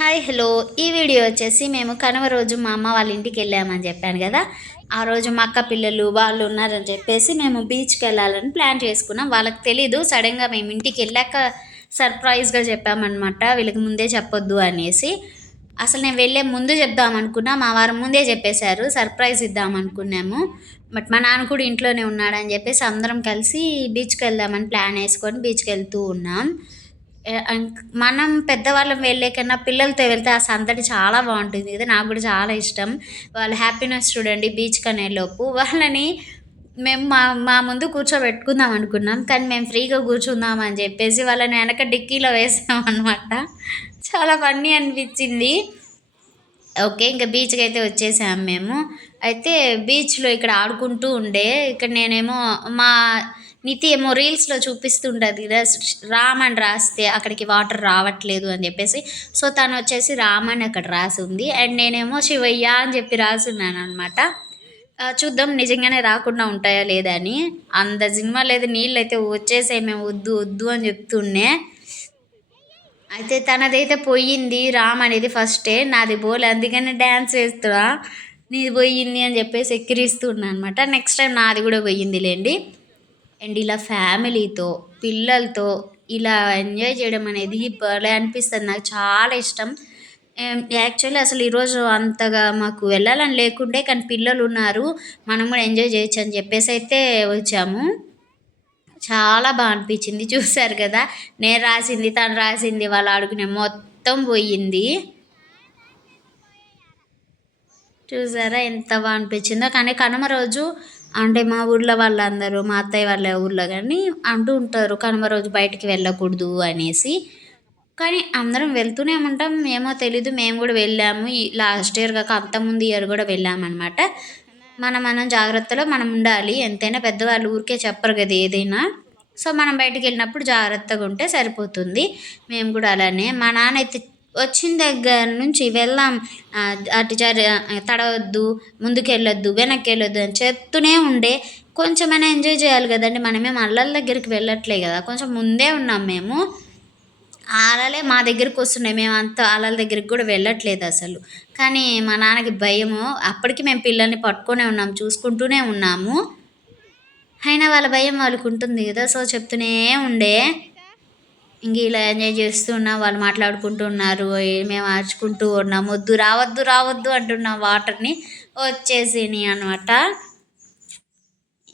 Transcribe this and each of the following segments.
Hi hello. ఈ video వచ్చేసి మేము కనుమ రోజు మా అమ్మ వాళ్ళ ఇంటికి వెళ్ళామని చెప్పాను కదా. ఆ రోజు మా అక్క పిల్లలు వాళ్ళు ఉన్నారని చెప్పేసి మేము బీచ్కి వెళ్ళాలని ప్లాన్ చేసుకున్నాం. వాళ్ళకి తెలీదు సడన్గా మేము ఇంటికి వెళ్ళాక సర్ప్రైజ్గా చెప్పామన్నమాట. వీళ్ళకి ముందే చెప్పొద్దు అనేసి. అసలు నేను వెళ్ళే ముందు చెప్దాం అనుకున్నా మా వారు ముందే చెప్పేశారు సర్ప్రైజ్ ఇద్దాం అనుకున్నాము. బట్ మా నాన్న కూడా ఇంట్లోనే ఉన్నాడని చెప్పేసి అందరం కలిసి బీచ్కి వెళ్దామని ప్లాన్ వేసుకొని బీచ్కి వెళ్తూ ఉన్నాం. మనం పెద్దవాళ్ళం వెళ్ళే కన్నా పిల్లలతో వెళ్తే ఆ సందడి చాలా బాగుంటుంది. ఇది నాకు కూడా చాలా ఇష్టం. వాళ్ళ హ్యాపీనెస్ చూడండి బీచ్ అనేలోపు వాళ్ళని మేము మా మా ముందు కూర్చోబెట్టుకుందాం అనుకున్నాం. కానీ మేము ఫ్రీగా కూర్చుందాం అని చెప్పేసి వాళ్ళని వెనక డిక్కీలో వేసాం అనమాట చాలా ఫన్నీ అనిపించింది. ఓకే ఇంకా బీచ్కి అయితే వచ్చేసాం మేము. అయితే బీచ్లో ఇక్కడ ఆడుకుంటూ ఉండే. ఇక్కడ నేనేమో మా నితి ఏమో రీల్స్లో చూపిస్తుంటుంది కదా రామ్ అని రాస్తే అక్కడికి వాటర్ రావట్లేదు అని చెప్పేసి. సో తను వచ్చేసి రామ్ అని అక్కడ రాసి ఉంది అండ్ నేనేమో శివయ్య అని చెప్పి రాసున్నాను అనమాట చూద్దాం నిజంగానే రాకుండా ఉంటాయా లేదా అని. అంత సినిమా లేదు నీళ్ళు అయితే వచ్చేసే మేము వద్దు వద్దు అని చెప్తుండే. అయితే తనదైతే పోయింది రామ్ అనేది ఫస్టే. నాది బోల్ అందుకనే డ్యాన్స్ వేస్తున్నా. నీది పోయింది అని చెప్పేసి ఎక్కిరిస్తున్నా అనమాట నెక్స్ట్ టైం నాది కూడా పోయింది లేండి అండ్ ఇలా ఫ్యామిలీతో పిల్లలతో ఇలా ఎంజాయ్ చేయడం అనేది భలే అనిపిస్తుంది. నాకు చాలా ఇష్టం. యాక్చువల్లీ అసలు ఈరోజు అంతగా మాకు వెళ్ళాలని లేకుండే కానీ పిల్లలు ఉన్నారు. మనం కూడా ఎంజాయ్ చేయొచ్చు అని చెప్పేసి అయితే వచ్చాము. చాలా బాగా అనిపించింది. చూశారు కదా? నేను రాసింది తను రాసింది వాళ్ళు ఆడుకునే మొత్తం పోయింది. చూసారా? ఎంత బాగా అనిపించిందో. కానీ కనుమ రోజు అంటే మా ఊర్లో వాళ్ళందరూ మా అత్తయ్య వాళ్ళ ఊర్లో కానీ అంటూ ఉంటారు కనుమ రోజు బయటికి వెళ్ళకూడదు అనేసి. కానీ అందరం వెళ్తూనే ఉంటాం. ఏమో తెలీదు మేము కూడా వెళ్ళాము. ఈ లాస్ట్ ఇయర్ కాక అంతకుముందు ఇయర్ కూడా వెళ్ళామన్నమాట. మనం మనం జాగ్రత్తలో మనం ఉండాలి. ఎంతైనా పెద్దవాళ్ళు ఊరికే చెప్పరు కదా ఏదైనా. సో మనం బయటికి వెళ్ళినప్పుడు జాగ్రత్తగా ఉంటే సరిపోతుంది. మేము కూడా అలానే. మా నాన్న అయితే వచ్చిన దగ్గర నుంచి వెళ్దాం అటు జరి తడవద్దు ముందుకెళ్ళొద్దు వెనక్కి వెళ్ళొద్దు అని చెప్తూనే ఉండే. కొంచెమైనా ఎంజాయ్ చేయాలి కదండి. మనమేం అల్లల దగ్గరికి వెళ్ళట్లే కదా. కొంచెం ముందే ఉన్నాం మేము. అలలే మా దగ్గరికి వస్తున్నాయి. మేము అంత అలల దగ్గరికి కూడా వెళ్ళట్లేదు అసలు. కానీ మా నాన్నకి భయము. అప్పటికి మేము పిల్లల్ని పట్టుకునే ఉన్నాం చూసుకుంటూనే ఉన్నాము. అయినా వాళ్ళ భయం వాళ్ళకు ఉంటుంది కదా. సో చెప్తూనే ఉండే. ఇంక ఇలా ఎంజాయ్ చేస్తున్నా వాళ్ళు మాట్లాడుకుంటూ ఉన్నారు మేము ఆర్చుకుంటూ ఉన్నాం వద్దు రావద్దు రావద్దు అంటున్నాం వాటర్ని వచ్చేసినాయి అనమాట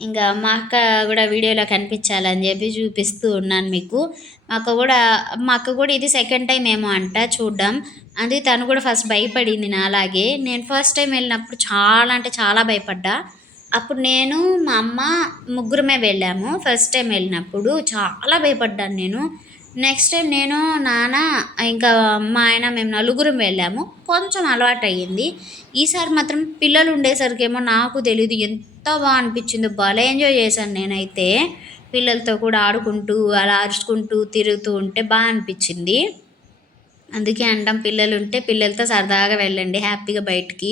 ఇంకా మా అక్క కూడా వీడియోలో కనిపించాలని చెప్పి చూపిస్తూ ఉన్నాను మీకు. మా అక్క కూడా మా అక్క కూడా ఇది సెకండ్ టైం ఏమో అంట చూడ్డం అందుకే తను కూడా ఫస్ట్ భయపడింది నా అలాగే నేను ఫస్ట్ టైం వెళ్ళినప్పుడు చాలా అంటే చాలా భయపడ్డా. అప్పుడు నేను మా అమ్మ ముగ్గురమే వెళ్ళాము ఫస్ట్ టైం వెళ్ళినప్పుడు. చాలా భయపడ్డాను నేను. నెక్స్ట్ టైం నేను నాన్న ఇంకా మా ఆయన మేము నలుగురం వెళ్ళాము. కొంచెం అలవాటు అయ్యింది ఈసారి మాత్రం పిల్లలు ఉండేసరికి ఏమో నాకు తెలియదు ఎంత బాగా అనిపించిందో భలే ఎంజాయ్ చేశాను నేనైతే. పిల్లలతో కూడా ఆడుకుంటూ అలా అరుచుకుంటూ తిరుగుతూ ఉంటే బాగా అనిపించింది. అందుకే అంటాం పిల్లలు ఉంటే పిల్లలతో సరదాగా వెళ్ళండి హ్యాపీగా బయటికి.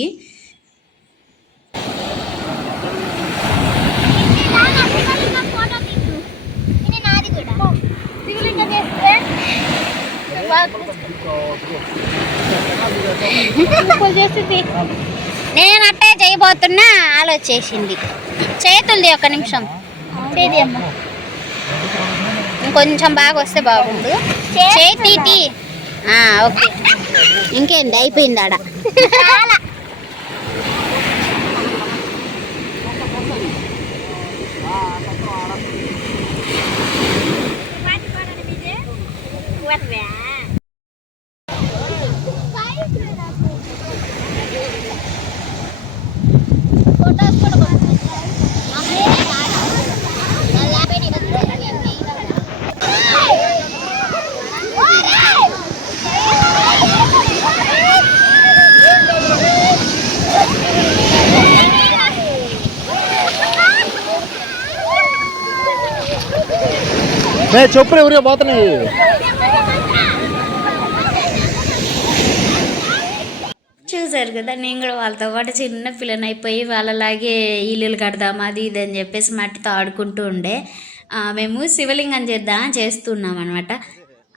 నేను అట్టే చేయబోతున్నా ఆలోచేసింది. చేతుంది ఒక నిమిషం. చేది అమ్మ. ఇంకొంచెం బాగా వస్తే బాగుండు. చేతి ఓకే. ఇంకేంటి అయిపోయింది ఆడ. మే చెప్పులు ఎవరిగా పోతున్నాయి? చూసారు కదా నేను కూడా వాళ్ళతో పాటు చిన్న పిల్లని అయిపోయి వాళ్ళలాగే ఇల్లులు కడదాం అది ఇది అని చెప్పేసి మట్టితో ఆడుకుంటూ ఉండే. మేము శివలింగం చేద్దాం చేస్తున్నాం అనమాట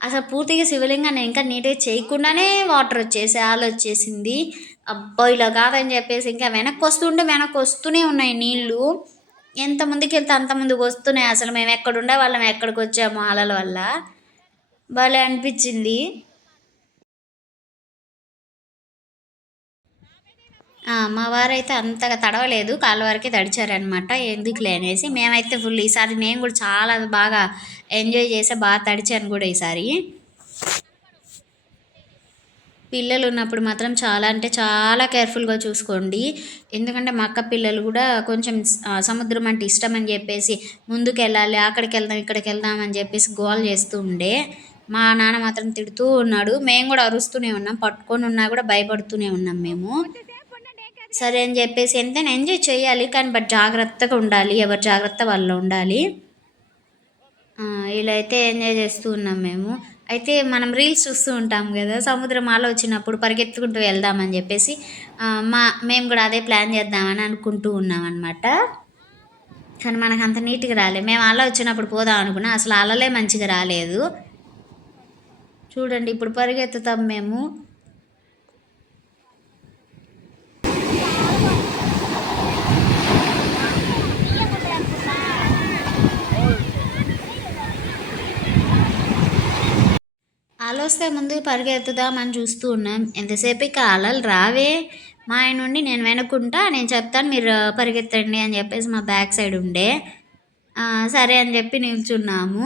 అసలు పూర్తిగా శివలింగాన్ని ఇంకా నీట్గా చేయకుండానే వాటర్ వచ్చేసి ఆలు వచ్చేసింది. అబ్బా ఇలా కాదని చెప్పేసి ఇంకా వెనక్కి వస్తుంటే వెనక్కి వస్తూనే ఉన్నాయి నీళ్ళు. ఎంత ముందుకు వెళ్తే అంత ముందుకు వస్తున్నాయి. అసలు మేము ఎక్కడుండే వాళ్ళం ఎక్కడికి వచ్చాము అలల వల్ల. భలే అనిపించింది. మా వారైతే అంతగా తడవలేదు. కాళ్ళ వరకే తడిచారనమాట ఎందుకులే అనేసి మేమైతే ఫుల్ ఈసారి నేను కూడా చాలా బాగా ఎంజాయ్ చేసే బాగా తడిచాను కూడా ఈసారి. పిల్లలు ఉన్నప్పుడు మాత్రం చాలా అంటే చాలా కేర్ఫుల్గా చూసుకోండి. ఎందుకంటే మా అక్క పిల్లలు కూడా కొంచెం సముద్రం అంటే ఇష్టం అని చెప్పేసి ముందుకు వెళ్ళాలి అక్కడికి వెళ్దాం ఇక్కడికి వెళ్దాం అని చెప్పేసి గోల్ చేస్తూ ఉండే. మా నాన్న మాత్రం తిడుతూ ఉన్నాడు. మేము కూడా అరుస్తూనే ఉన్నాం. పట్టుకొని ఉన్నా కూడా భయపడుతూనే ఉన్నాం మేము. సరే అని చెప్పేసి ఎంతైనా ఎంజాయ్ చేయాలి కానీ బట్ జాగ్రత్తగా ఉండాలి. ఎవరి జాగ్రత్త వాళ్ళు ఉండాలి. ఇలా అయితే ఎంజాయ్ చేస్తూ ఉన్నాం మేము. అయితే మనం రీల్స్ చూస్తూ ఉంటాం కదా సముద్రం అల వచ్చినప్పుడు పరిగెత్తుకుంటూ వెళ్దామని చెప్పేసి మా మేము కూడా అదే ప్లాన్ చేద్దామని అనుకుంటూ ఉన్నాం అనమాట కానీ మనకు అంత నీట్గా రాలేదు మేము అల వచ్చినప్పుడు పోదాం అనుకున్నాం అసలు అలలే మంచిగా రాలేదు. చూడండి ఇప్పుడు పరిగెత్తుతాం మేము. అలొస్తే ముందు పరిగెత్తుదామని చూస్తూ ఉన్నాం. ఎంతసేపు ఇక అలలు రావే? మా ఆయన నుండి నేను వెనుకుంటా నేను చెప్తాను మీరు పరిగెత్తండి అని చెప్పేసి మా బ్యాక్ సైడ్ ఉండే. సరే అని చెప్పి నిల్చున్నాము.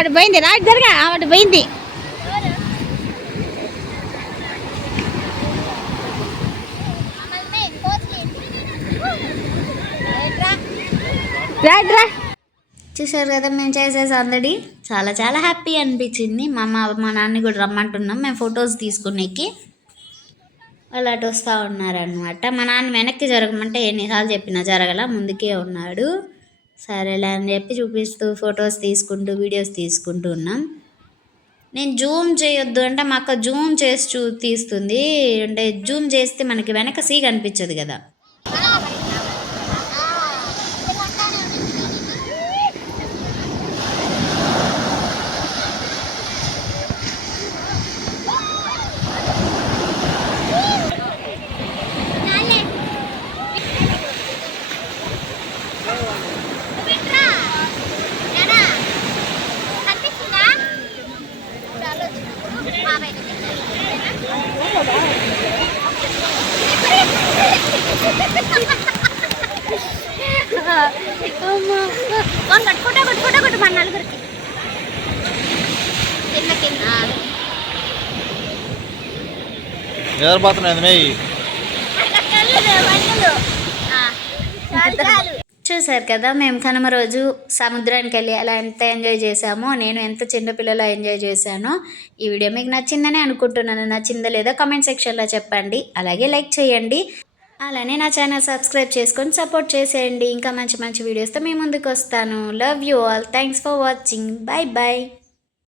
ఆవిడ పోయింది. రాడు జరగా ఆవిడ పోయింది. రాడ్రా చూసారు కదా మేము చేసే ఆల్రెడీ చాలా చాలా హ్యాపీ అనిపించింది. మా అమ్మ మా నాన్న కూడా రమ్మంటున్నాం. మేము ఫొటోస్ తీసుకునేకి వాళ్ళు అటు వస్తూ ఉన్నారనమాట మా నాన్న వెనక్కి జరగమంటే ఎన్నిసార్లు చెప్పినా జరగల ముందుకే ఉన్నాడు. సరేలే అని చెప్పి చూపిస్తూ ఫొటోస్ తీసుకుంటూ వీడియోస్ తీసుకుంటూ ఉన్నాం. నేను జూమ్ చేయొద్దు అంటే మా అక్క జూమ్ చేసి చూ తీస్తుంది. అంటే జూమ్ చేస్తే మనకి వెనక సీ కనిపించదు కదా. కట్టుకుంటా కొట్టుకుంటా కొట్టు మన నలుగురికి కింద కింద నిద్రపోతున్నాయి చూసారు కదా మేము కనుమ రోజు సముద్రానికి వెళ్ళి అలా ఎంత ఎంజాయ్ చేసామో నేను ఎంత చిన్నపిల్లలా ఎంజాయ్ చేశానో ఈ వీడియో మీకు నచ్చిందని అనుకుంటున్నాను. నచ్చిందో లేదో కామెంట్ సెక్షన్లో చెప్పండి. అలాగే లైక్ చేయండి. అలానే నా ఛానల్ సబ్స్క్రైబ్ చేసుకొని సపోర్ట్ చేసేయండి. ఇంకా మంచి మంచి వీడియోస్తో మీ ముందుకు వస్తాను. Love you all thanks for watching bye bye